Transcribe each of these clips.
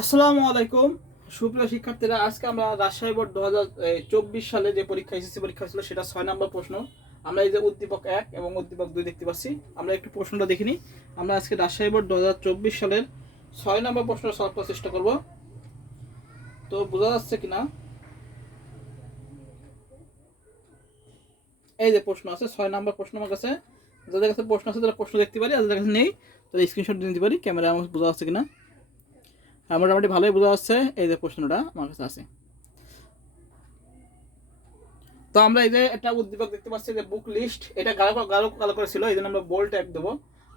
আসসালামু আলাইকুম সুপ্রিয় শিক্ষার্থীরা, আজকে আমরা রাজশাহী বোর্ড 2024 সালে যে পরীক্ষা এসএসসি পরীক্ষা ছিল সেটা 6 নম্বর প্রশ্ন। আমরা এই যে উদ্দীপক 1 এবং উদ্দীপক 2 দেখতে পাচ্ছি। আমরা একটু প্রশ্নটা দেখিনি। আমরা আজকে রাজশাহী বোর্ড 2024 সালের 6 নম্বর প্রশ্ন সলভ করার চেষ্টা করব। তো বোঝা যাচ্ছে কিনা, এই যে প্রশ্ন আছে 6 নম্বর প্রশ্ন আমার কাছে। যাদের কাছে প্রশ্ন আছে তারা প্রশ্ন দেখতে পারি, আর যাদের কাছে নেই তাদের স্ক্রিনশট দিয়ে নিতে পারি। ক্যামেরা আমার বোঝা যাচ্ছে কিনা? মোটামুটি ভালোই বোঝা যাচ্ছে। এই যে প্রশ্নটা আমার কাছে আছে। তো আমরা এই যে একটা উদ্দীপক দেখতে পাচ্ছি যে বুক লিস্ট, এটা গাঢ় গাঢ় কালো করে ছিল, এই জন্য আমরা বোল্ড ট্যাগ দেবো।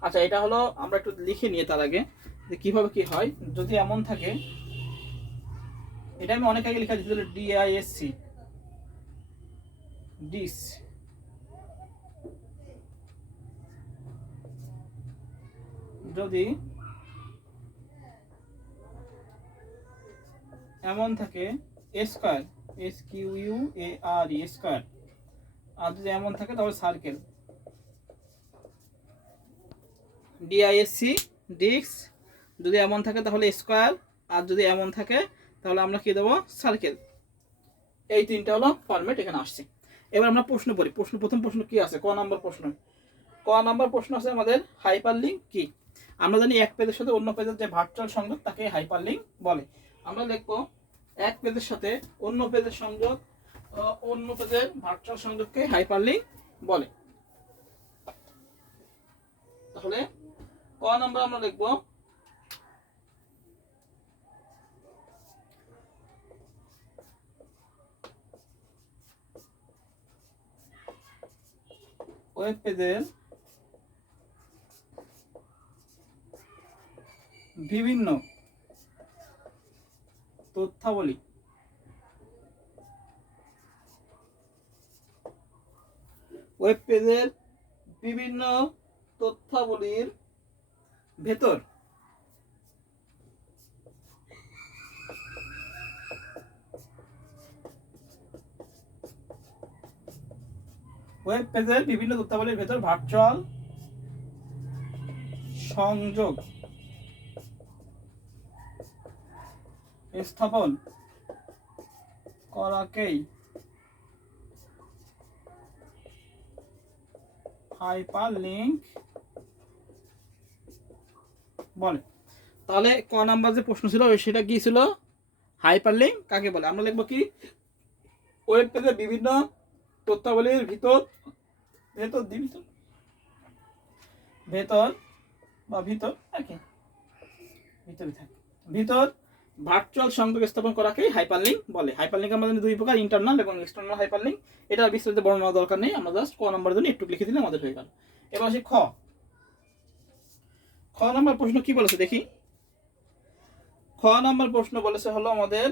আচ্ছা, এটা হলো আমরা একটু লিখে নিয়ে তার আগে যে কিভাবে কি হয় যদি এমন থাকে। এটা আমি অনেক আগে লেখা দিয়েছিল, ডিআইএসসি ডিস। যদি এমন থাকে স্কয়ার, SQUARE স্কয়ার, আর যদি এমন থাকে তাহলে সার্কেল, ডিআইএসসি ডিক্স। যদি এমন থাকে তাহলে স্কয়ার, আর যদি এমন থাকে তাহলে আমরা কি দেবো? সার্কেল। এই তিনটা হলো ফরম্যাট এখানে আসছে। এবার আমরা প্রশ্ন পড়ি। প্রথম প্রশ্ন কি আছে? ক নাম্বার প্রশ্ন। ক নাম্বার প্রশ্ন আছে আমাদের হাইপারলিংক কি। আমরা জানি এক পেজের সাথে অন্য পেজের যে ভার্চুয়াল সংযোগ তাকে হাইপারলিংক বলে। আমরা লিখবো এক পেজের সাথে অন্য পেজের সংযোগ, অন্য পেজের ভার্চুয়াল সংযোগকে হাইপারলিংক বলে। তাহলে ক নাম্বার আমরা লিখবো ওয়েব পেজের বিভিন্ন তথ্যাবলী ওয়েব পেজের বিভিন্ন তথ্যাবলীর ভেতর ওয়েব পেজের বিভিন্ন তথ্যাবলীর ভেতর ভার্চুয়াল সংযোগ স্থাপন করাকেই হাইপারলিংক বলে। তাহলে ক নাম্বার যে প্রশ্ন ছিল সেটা কি ছিল? হাইপারলিংক কাকে বলে? আমরা লিখবো কি, ওয়েব পেজের বিভিন্ন তথ্যাবলীর ভিতর ভেতর ভেতর বা ভিতর আর কি, ভিতরে থাকে, ভিতর ভার্চুয়াল সংযোগ স্থাপন করাকেই হাইপারলিংক বলে। হাইপারলিংক আমাদের দুই প্রকার, ইন্টারনাল এবং এক্সটার্নাল হাইপারলিংক। এটা বিস্তারিত বর্ণনা দরকার নেই, আমরা জাস্ট ক নম্বরের জন্য একটু লিখে দিলে আমাদের হয়ে গেল। এবার আসি খ। খ নম্বর প্রশ্ন কি বলেছে দেখি। খ নম্বর প্রশ্ন বলেছে হলো আমাদের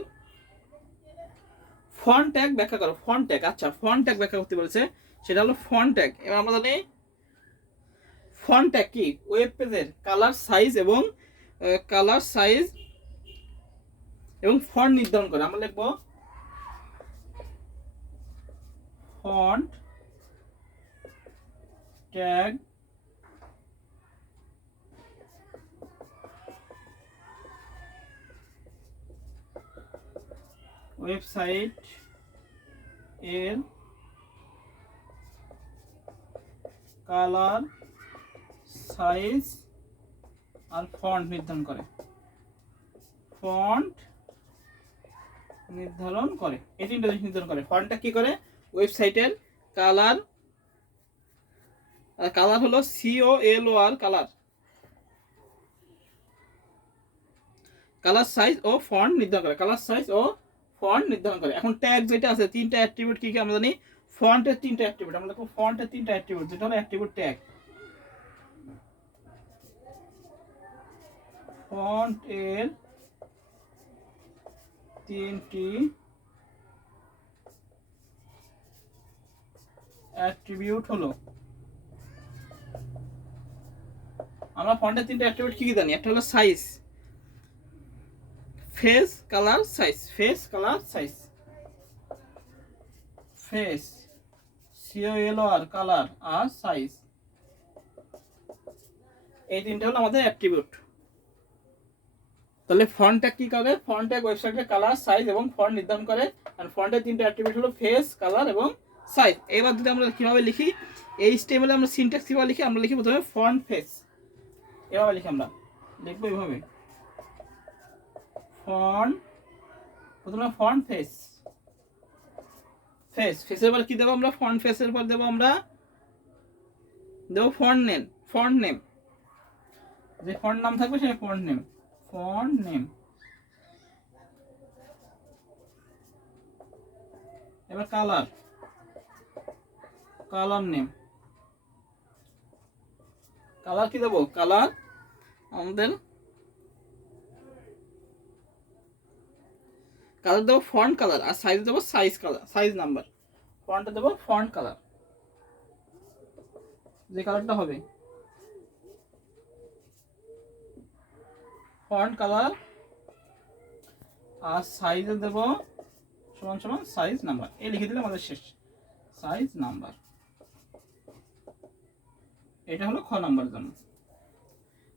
ফন্ট ট্যাগ ব্যাখ্যা করো। ফন্ট ট্যাগ, আচ্ছা ফন্ট ট্যাগ ব্যাখ্যা করতে বলেছে, সেটা হলো ফন্ট ট্যাগ। এবার আমরা জানি ফন্ট ট্যাগ কি, ওয়েব পেজের কালার সাইজ এবং ফন্ট নির্ধারণ করে। আমরা লিখবো ফন্ট ট্যাগ ওয়েবসাইট এর কালার সাইজ আর ফন্ট নির্ধারণ করে। ফন্ট নির্ধারণ করে, এই তিনটা জিনিস নির্ধারণ করে। ফন্টটা কি করে? ওয়েবসাইটের কালার, কালার হলো COLOR কালার, কালার সাইজ ও ফন্ট নির্ধারণ করে। কালার সাইজ ও ফন্ট নির্ধারণ করে। এখন ট্যাগ যেটা আছে, তিনটা অ্যাট্রিবিউট কি কি আমরা জানি। ফন্টের তিনটা অ্যাট্রিবিউট, আমরা দেখো ফন্টের তিনটা অ্যাট্রিবিউট, যেটা হলো অ্যাট্রিবিউট ট্যাগ। ফন্ট এর তিনটি অ্যাট্রিবিউট হলো, আমরা ফন্টের তিনটা অ্যাট্রিবিউট কি কি জানি। একটা হলো size, face colour size, face colour size, face COLOR colour আর সাইজ, এই তিনটা হলো আমাদের অ্যাট্রিবিউট। তাহলে ফন্ট ট্যাগ কি করে? ফন্ট ট্যাগ ওয়েবসাইটের কালার, সাইজ এবং ফন্ট নির্ধারণ করে। আর ফন্টের তিনটা অ্যাট্রিবিউট হলো ফেস, কালার এবং সাইজ। এবার যদি আমরা কিভাবে লিখি, HTML এ আমরা সিনট্যাক্স কিভাবে লিখি? আমরা লিখি প্রথমে ফন্ট ফেস, এভাবে লিখি, আমরা লিখবো এভাবে ফন্ট, প্রথমে ফন্ট ফেস, ফেসের পর কি দেবো আমরা? ফন্ট ফেসের পর দেবো আমরা ফন্ট নেম, যে ফন্ট নাম থাকবে সেই ফন্ট নেম। এবার কালার নেম, কালার কি দেবো? কালার আমাদের কালার দেবো ফন্ট কালার, আর সাইজ দেবো সাইজ নাম্বার। ফন্টটা দেবো ফন্ট কালার, যে কালারটা হবে ফন্ট কালার, আর সাইজে দেবো সমান সমান সাইজ নাম্বার। এই লিখে দিলে আমাদের শেষ, সাইজ নাম্বার। এটা হলো খ নাম্বার জন্য।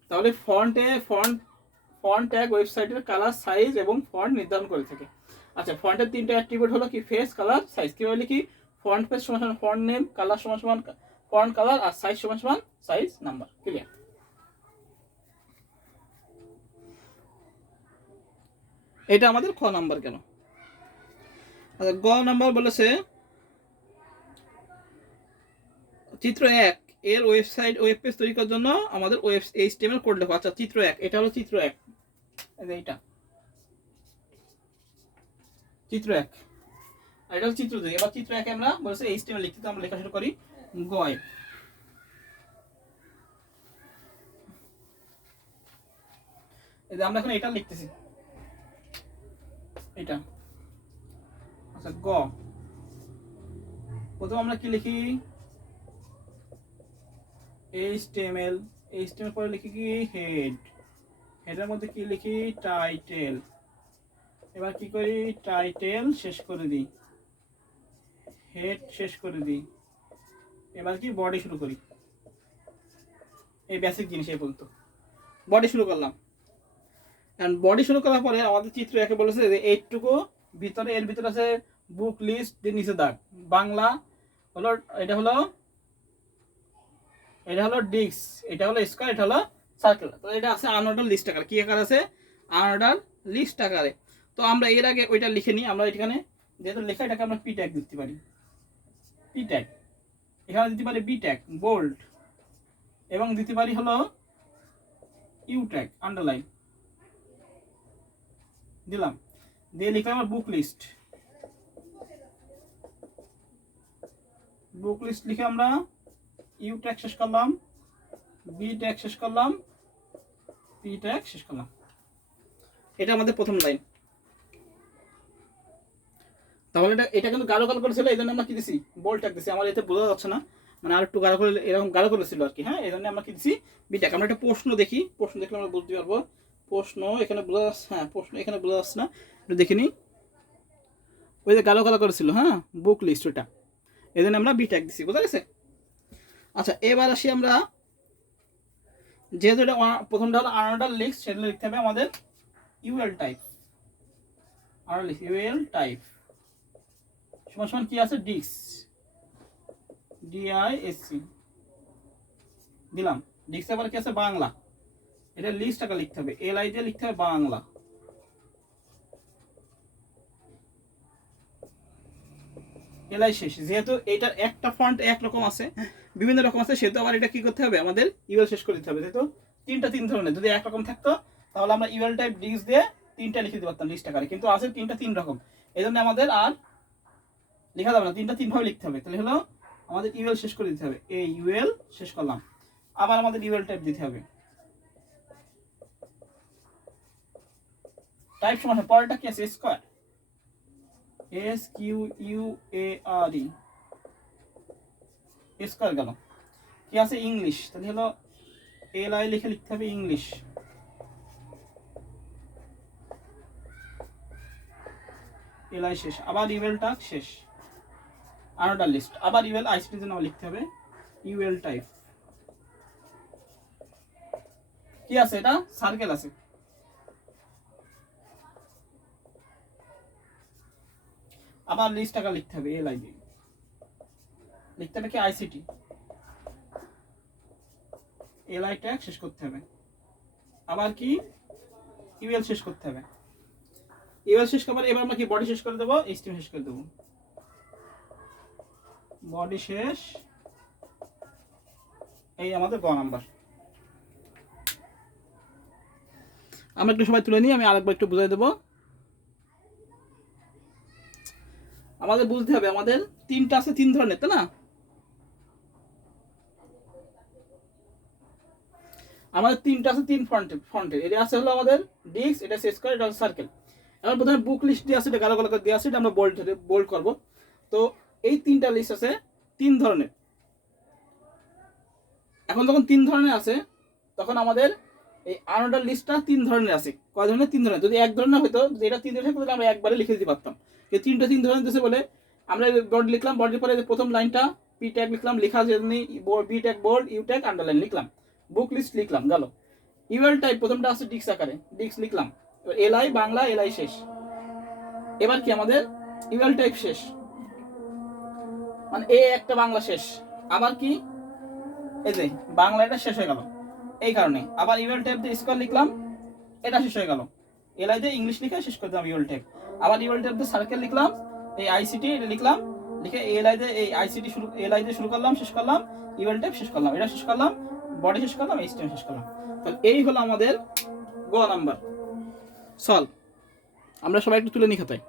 তাহলে ফন্ট ট্যাগ ওয়েবসাইটের কালার, সাইজ এবং ফন্ট নির্ধারণ করে থাকে। আচ্ছা, ফন্টের তিনটা অ্যাট্রিবিউট হলো কি? Face, colour, size. কিভাবে লিখি? ফন্ট ফেস সমান সমান ফন্ট নেম, কালার সমান সমান ফন্ট কালার, আর সাইজ সমান সমান সাইজ নাম্বার। ক্লিয়ার? এটা আমাদের খ নাম্বার গেল। আচ্ছা, গ নাম্বার বলেছে চিত্র 1 এর ওয়েব পেজ তৈরি করার জন্য আমাদের HTML কোড লেখো। আচ্ছা, চিত্র 1, এটা হলো চিত্র 1, এইটা চিত্র 1, আর এটা হলো চিত্র 2। এবার চিত্র 1 আমরা বলেছে HTML লিখতে, তো আমরা লেখা শুরু করি। গয়, এই যে আমরা এখন এটা লিখতেছি, এটা। আচ্ছা, গ প্রথমে আমরা কি লিখি? HTML পরে লিখি কি? হেডের মধ্যে কি লিখি? টাইটেল। এবার কি করি? টাইটেল শেষ করে দিই, হেড শেষ করে দিই। এবার কি? বডি শুরু করি। এই বেসিক জিনিস এই পর্যন্ত বডি শুরু করলাম। এন্ড বডি শুরু করার পরে আমাদের চিত্র একে বলেছে যে এইটুকু ভিতরে, এর ভিতরে আছে বুক লিস্ট, দিয়ে নিচে দাগ বাংলা হলো, এটা হলো ডিস্ক, এটা হলো স্কয়ার, এটা হলো সার্কেল। তো এটা আছে আনঅর্ডার লিস্ট আকারে। কি আকার আছে? আনঅর্ডার লিস্ট আকারে। তো আমরা এর আগে ওইটা লিখে নিই। আমরা এখানে যেহেতু লেখা, এটাকে আমরা পি ট্যাগ দিতে পারি, পি ট্যাগ। এখানে দিতে পারি বি ট্যাগ বোল্ড, এবং দিতে পারি হলো ইউ ট্যাগ আন্ডারলাইন দিলাম, দিয়ে লিখলাম আমার বুক লিস্ট। লিখে আমরা ইউ ট্যাগ শেষ করলাম, বি ট্যাগ শেষ করলাম, পি ট্যাগ শেষ করলাম। এটা আমাদের প্রথম লাইন। তাহলে এটা কিন্তু গাঢ় করেছিল, এই জন্য আমরা কি দিছি? বোল্ড ট্যাগ দিছি। আমার এতে বোঝা যাচ্ছে না, মানে আর একটু গাঢ় করে, এরকম গাঢ় করেছিল আর কি। হ্যাঁ, এই জন্য আমরা কি দিছি? B tag. আমরা একটা প্রশ্ন দেখি, প্রশ্ন দেখলে আমরা বুঝতে পারবো। প্রশ্ন এখানে বোঝা যাচ্ছে? হ্যাঁ, প্রশ্ন এখানে বোঝা যাচ্ছে না, একটু দেখে নিই। ওই যে গাঢ় করেছিল, হ্যাঁ, বুক লিস্ট, ওটা। এই জন্য আমরা বি ট্যাগ দিছি। বোঝা গেছে? আচ্ছা, এবার আসি আমরা, যেহেতু এটা প্রথমটা হলো আনঅর্ডার লিস্ট, সেটা লিখতে হবে আমাদের ইউএল টাইপ। ইউএল টাইপ সমান সমান কি আছে? ডিস্ক, ডিআইএসসি দিলাম। ডিস্ক আবার কি আছে? বাংলা। এটা লিস্ট টাকা লিখতে হবে, এলআই দিয়ে লিখতে হবে বাংলা। এলআই শেষ। যেহেতু এটার একটা ফন্ট একরকম আছে, বিভিন্ন রকম আছে, সেহেতু আবার এটা কি করতে হবে? আমাদের ইউএল শেষ করে দিতে হবে। যেহেতু তিন ধরনের, যদি একরকম থাকতো তাহলে আমরা ইউএল টাইপ ডিস্ক দিয়ে তিনটা লিখে দিতে পারতাম লিস্ট আকারে, কিন্তু আছে তিন রকম। এই জন্য আমাদের আর লেখা যাবে না, তিন ভাবে লিখতে হবে। তাহলে হলো আমাদের ইউএল শেষ করে দিতে হবে, এই ইউএল শেষ করলাম। আবার আমাদের ইউএল টাইপ দিতে হবে। টাইপ সমান পরেরটা কি আছে? স্কয়ার, SQUARE, স্কয়ার গেল। কি আছে? ইংলিশ। তাহলে হলো LI লিখে লিখতে হবে ইংলিশ। LI শেষ। আবার ইউএল টাগ শেষ, আনঅর্ডার লিস্ট। আবার ইউএল আইসিটির জন্য লিখতে হবে ইউএল টাইপ। কি আছে? এটা সার্কেল আছে। আবার লিস্ট টাকা লিখতে হবে, এলআই দিয়ে লিখতে হবে কি আইসিটি, এলআই ট্যাগ শেষ করতে হবে, আবার কি ইউএল শেষ করতে হবে। ইউএল শেষ করার এবার আমরা কি বডি শেষ করে দেবো, এইচটিএম শেষ করে দেবো, বডি শেষ। এই আমাদের গ নাম্বার। আমরা একটু সবাই তুলে নিই, আমি আরেকবার একটু বুঝাই দেবো। আমাদের বুঝতে হবে আমাদের তিনটা আছে, তিন ধরনের, তাই না? আমাদের তিনটা আছে, তিন ফ্রন্টের। এটা আছে হলো আমাদের ডিস্ক, এটা আছে স্কয়ার, এটা আছে সার্কেল। এবার প্রথমে বুক লিস্ট দিয়ে আছে, এটা গাঢ় কালো করে দিয়ে আছে, এটা আমরা বোল্ড করবো। তো এই তিনটা লিস্ট আছে তিন ধরনের। এখন যখন তিন ধরনের আছে তখন আমাদের এই আনোডার লিস্টটা তিন ধরনের আছে। কয় ধরনের? তিন ধরনের। যদি এক ধরনের হতো, যেটা তিন ধরনের তাহলে আমরা একবারে লিখে দিতে পারতাম। এই তিনটা তিন ধরনের দিয়েছে বলে আমরা বডি লিখলাম, বডির পরে প্রথম লাইনটা পি ট্যাগ লিখলাম, লেখা জন্য B tag bold, U tag underline লিখলাম, বুক লিস্ট লিখলাম, গেল। ইউএল টাইপ প্রথমটা আছে ডিস্ক আকারে, ডিস্ক লিখলাম। এবার এলআই বাংলা, এলআই শেষ। এবার কি আমাদের ইউএল টাইপ শেষ, মানে এ একটা বাংলা শেষ। আবার কি এই যে বাংলা এটা শেষ হয়ে গেল, এই কারণে আবার ইউএল টাইপ দিয়ে স্কয়ার লিখলাম, এটা শেষ হয়ে গেল। এলআই দিয়ে ইংলিশ লিখে শেষ করে দিলাম ইউএল টাইপ। আবার ইউএল টাইপ দিয়ে সার্কেল লিখলাম, এই আইসিটি এটা লিখলাম, লিখে এলআই দিয়ে এই আইসিটি শুরু, এলআই দিয়ে শুরু করলাম, শেষ করলাম, ইউএল টাইপ শেষ করলাম, এটা শেষ করলাম, বডি শেষ করলাম, এইচটিএম শেষ করলাম। তো এই হলো আমাদের গ নাম্বার সলভ। আমরা সবাই একটু তুলে নিই খাতায়।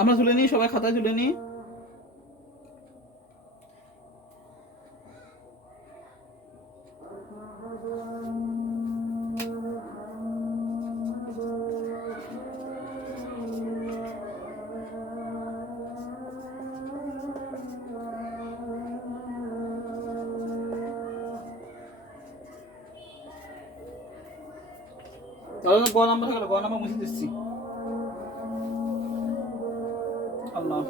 আমরা তুলে নিই, সবাই খাতায় তুলে নিই। তাহলে গ নাম্বার হয়ে গেল, গ নাম্বার মুছে দিচ্ছি। আল্লাহ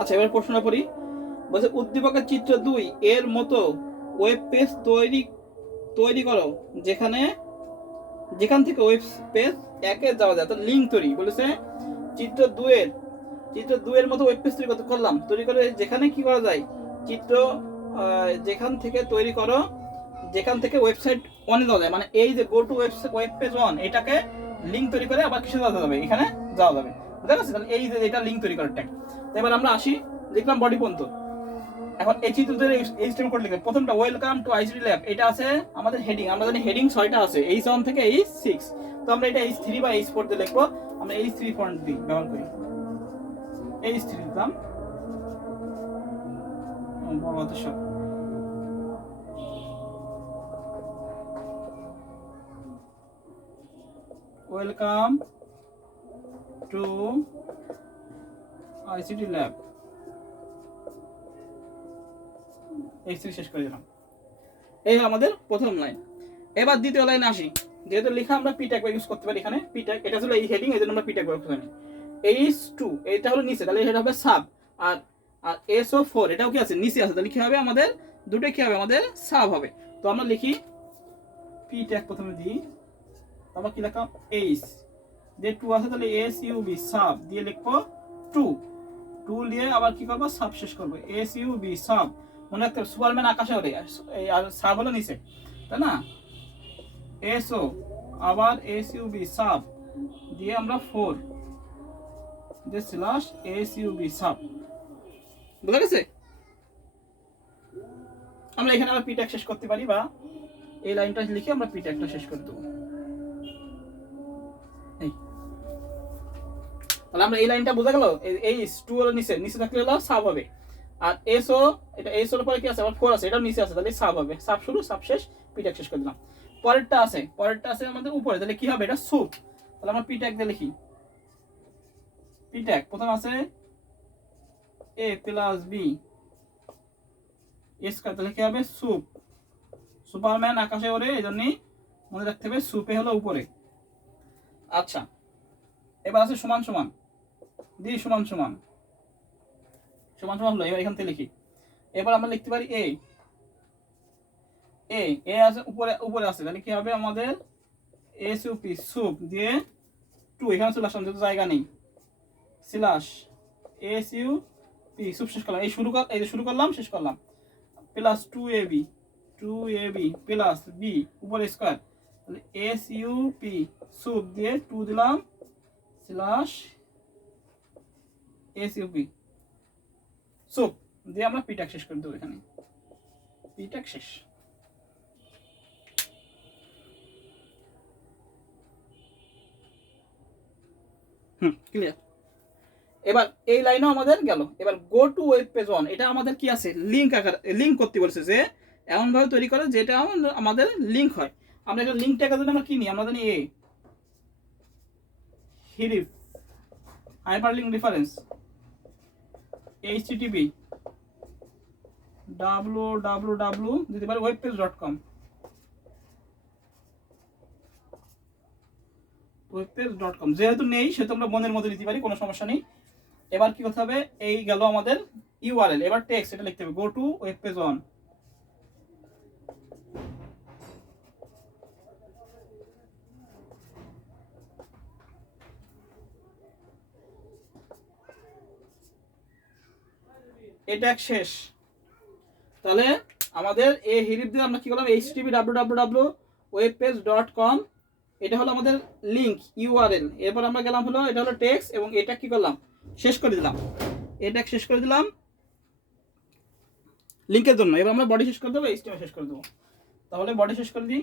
আচ্ছা, এবার প্রশ্নটা পড়ি। বলছে উদ্দীপকের চিত্র 2 এর মতো ওয়েব পেজ তৈরি করো যেখান থেকে ওয়েব পেজ 1 এ যাওয়া যায়। তো লিংক তৈরি বলেছে চিত্র 2 এর মতো ওয়েব পেজ তৈরি করে যেখানে কি করা যায়, চিত্র যেখান থেকে তৈরি করো যেখান থেকে ওয়েবসাইট 1 এ যাওয়া যায়, মানে এই যে গো টু ওয়েব পেজ 1 এটাকে লিংক তৈরি করে আবার কিসে যাওয়া যাবে, এখানে যাওয়া যাবে। বুঝতে পারছেন? তাহলে এই যে এটা লিংক তৈরি করার ট্যাগ। এবার আমরা আসি, লিখলাম বডি পর্যন্ত। এখন এই চিত্রদের এইচটিএম কোড লিখে প্রথমটা ওয়েলকাম টু আইসিটি ল্যাব, এটা আছে আমাদের হেডিং। আমরা জানি হেডিং 6টা আছে, H1 থেকে H6। তো আমরা এটা H3 বা H4 দিয়ে লিখবো। আমরা H3 ফন্ট দিই ব্যবহার করি, H3 দিলাম বড় হাতের সব। Welcome to ICT lab, H3 শেষ করে দিলাম। এই আমাদের প্রথম লাইন। এবার দ্বিতীয় লাইন আসি। যেহেতু লেখা আমরা পি ট্যাগ ইউজ করতে পারি, এখানে পি ট্যাগ এটা ছিল এই হেডিং, এই জন্য আমরা পি ট্যাগ ব্যবহার করি। H2 এটা হলো নিচে, তাহলে এটা হবে সাব। আর আর SO4 এটাও কি আছে, নিচে আছে, তাহলে কি হবে আমাদের দুটোই কি হবে, আমাদের সাব হবে। তো আমরা লিখি পি ট্যাগ প্রথমে দিই, তারপর কি লিখলাম H, যে 2 আছে তাহলে SUB সাব দিয়ে লিখবো 2 টু নিয়ে আবার কি করবো সাব শেষ করবো, এস ইউ বি সাব, মনে রাখতে হবে সুপারম্যান আকাশে ওরে আর সাব হলো নিচে, তাই না? এস ও আবার এস ইউ বি সাব দিয়ে আমরা 4 দিয়ে slash S U B sub, বুঝা গেছে? আমরা এখানে আবার পিট্যাগ শেষ করতে পারি, বা এই লাইনটা লিখে আমরা পিট্যাগটা শেষ করে দেবো। তাহলে আমরা এই লাইনটা বোঝা গেল, এই টু হলো নিচে, নিচে থাকলে হলো সাব হবে, আর এস ও এটা এস ওর পরে কি আছে আবার 4 আছে, এটাও নিচে আছে, তাহলে সাব হবে, সাব শুরু সাব শেষ, পিট্যাগ শেষ করে দিলাম। পরেরটা আছে আমাদের উপরে, তাহলে কি হবে এটা সুপ, তাহলে আমরা পিট্যাগ দিয়ে লিখি, পিট্যাগ প্রথম আছে এ প্লাস বি স্কয়ার, তাহলে কি হবে সুপ, সুপারম্যান আকাশে ওড়ে, এই জন্যই মনে রাখতে হবে সুপে হলো উপরে। আচ্ছা, এবার আছে সমান সমান, দি সমান সমান সমান সমান হলো, এবার এখান থেকে লিখি। এবার আমরা লিখতে পারি এ এ এ আছে উপরে, উপরে আছে, তাহলে কি হবে আমাদের এস ইউ পি সুপ দিয়ে 2, এখানে চলে আসলাম যেহেতু জায়গা নেই, slash S U P soup শেষ করলাম, এই যে শুরু করলাম শেষ করলাম, প্লাস 2ab প্লাস বি উপরে স্কয়ার, তাহলে এস ইউ পি সুপ দিয়ে 2 দিলাম slash S U P soup দিয়ে আমরা পিট্যাগ শেষ করে দেবো, এখানে পিট্যাগ শেষ। ক্লিয়ার? এবার এই লাইনও আমাদের গেল। এবার গো টু ওয়েব পেজ 1, এটা আমাদের কি আছে লিংক আকার, লিংক করতে বলছে যে এমন ভাবে তৈরি করে যেটা আমাদের লিংক হয়। আমরা এটা লিংক টাকার জন্য আমরা কি নিই, আমরা জানি এ হিরিফ হাইপারলিংক রেফারেন্স http www দিতে পারি webpage.com, webpage.com যেহেতু নেই সেহেতু আমরা বন্ধের মধ্যে দিতে পারি, কোনো সমস্যা নেই। এবার কি করতে হবে, এই গেল আমাদের ইউআরএল, এবার টেক্সট এটা লিখতে হবে গো টু ওয়েব পেজ 1, এটা শেষ। তাহলে আমাদের এই হিরিপ দিয়ে আমরা কি করলাম http www.webpage.com, এটা হলো আমাদের লিংক ইউআরএল। এরপর আমরা গেলাম হলো এটা হলো টেক্সট, এবং এটা কি করলাম শেষ করে দিলাম, এটা শেষ করে দিলাম লিংকের জন্য। এবার আমরা বডি শেষ করে দেবো, এইচটিএমএল শেষ করে দেবো। তাহলে বডি শেষ করে দিই,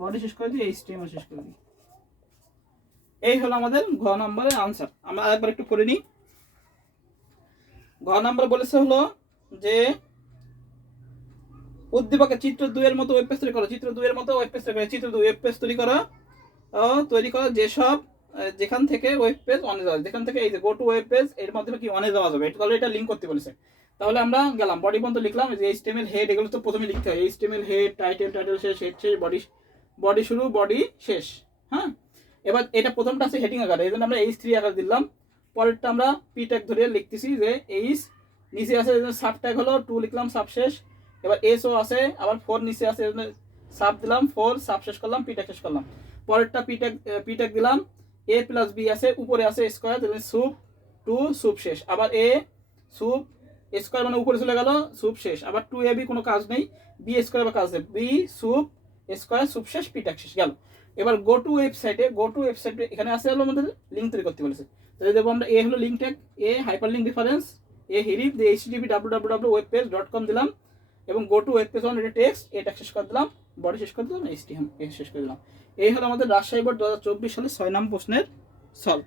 বডি শেষ করে দিই, এইচটিএমএল শেষ করে দিই। এই হলো আমাদের ঘ নম্বরের আনসার। আমরা আরেকবার একটু করে নিই। ঘ নম্বর বলেছে হলো যে উদ্দীপকে চিত্র 2 এর মতো ওয়েব পেজ তৈরি করো, চিত্র 2 এর মতো ওয়েব পেজ তৈরি করো, চিত্র 2 ওয়েব পেজ তৈরি করো যেসব যেখান থেকে ওয়েব পেজ অনে যাওয়া, যেখান থেকে এই যে গো টু ওয়েব পেজ এর মাধ্যমে কি অনে যাওয়া যাবে, তাহলে এটা লিংক করতে বলেছে। তাহলে আমরা গেলাম বডি পর্যন্ত লিখলাম, যে এইচটিএমএল হেড এগুলো তো প্রথমে লিখতে হয়, এইচটিএমএল হেড টাইটেল, টাইটেল শেষ, হেড শেষ, বডি, বডি শুরু, বডি শেষ। হ্যাঁ, এবার এটা প্রথমটা আছে হেডিং আকারে, এই জন্য আমরা H3 আকার দিলাম। পরেরটা আমরা পি ট্যাগ ধরে লিখতেছি যে এইচ, নিচে আছে সাব ট্যাগ হলো 2 লিখলাম সাব শেষ। এবার এসও আছে আবার 4 নিচে আছে, এই জন্য সাব দিলাম 4 সাব শেষ করলাম, পি ট্যাগ শেষ করলাম। পরেরটা পি ট্যাগ দিলাম, এ প্লাস বি আছে উপরে আছে স্কয়ার, তাহলে সুপ 2 সুপ শেষ, আবার এ সুপ স্কয়ার মানে উপরে চলে গেল সুপ শেষ, আবার 2ab কোনো কাজ নেই, বি স্কয়ার আবার কাজ নেই, বি সুপ স্কয়ার সুপ শেষ, পি ট্যাগ শেষ গেল। এবার গো টু ওয়েবসাইটে এখানে আসে হলো আমাদের লিঙ্ক তৈরি করতে বলেছে, তাহলে দেবো আমরা এ হলো লিঙ্ক ট্যাগ, এ হাইপারলিংক রেফারেন্স, এ হিরিপ দিয়ে http www.webpage.com দিলাম, এবং গো টু ওয়েব পেজ 1 এটা টেক্সট, এটা শেষ করে দিলাম, বডি শেষ করে দিলাম, HTML শেষ করে দিলাম। এই হলো আমাদের রাজশাহী বোর্ড 2024 সালে 6 নম্বর প্রশ্নের সলভ।